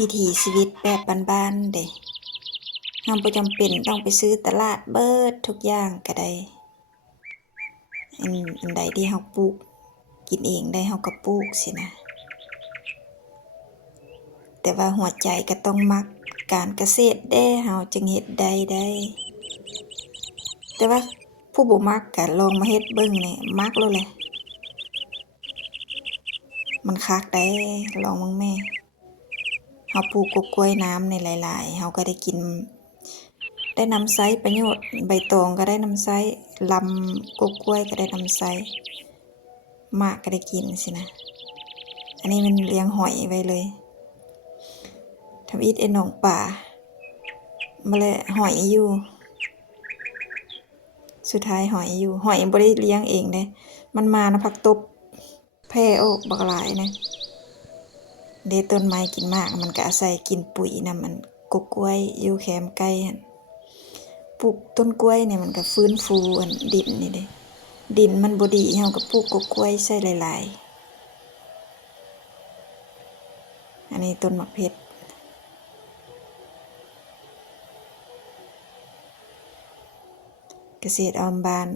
วิถีชีวิตแบบบ้านๆเด้เราบ่จำเป็นต้องไปซื้อตลาดเบิดทุกอย่างก็ได้อันใดที่เราปลูกกินเองได้เราก็ปลูกสินะแต่ว่าหัวใจก็ต้องมักการเกษตรเด้เราจึงเฮ็ดได้แต่ว่าผู้บ่มักก็ลองมาเฮ็ดเบิ่งนี่มักโลดแหละมันคักได้ลองเบิ่งแม่เราปลูกกล้วยน้ำนี่หลายๆเราก็ได้กินได้น้ำใช้ประโยชน์ใบตองก็ได้น้ำใช้ลำกล้วยก็ได้น้ำใช้หมากก็ได้กินสินะอันนี้มันเลี้ยงหอยไว้เลยทำอิฐไอ้หนองป่ามาเลยหอยอยู่สุดท้ายหอยอยู่หอยบ่ได้เลี้ยงเองเด้มันมานะผักตบแพร่ออกบักหลายนะเด้ต้นไม้กินมากมันก็อาศัยกินปุ๋ยนะมันกกล้วยอยู่แคมไก่หั่นปลูกต้นกล้วยเนี่ยมันก็ฟื้นฟูอันดินนี่เด้ดินมันบ่ดีเฮาก็ปลูกกกล้วยใส่หลายๆอันนี้ต้นมะเพ็ดเกษตรออมบ้าน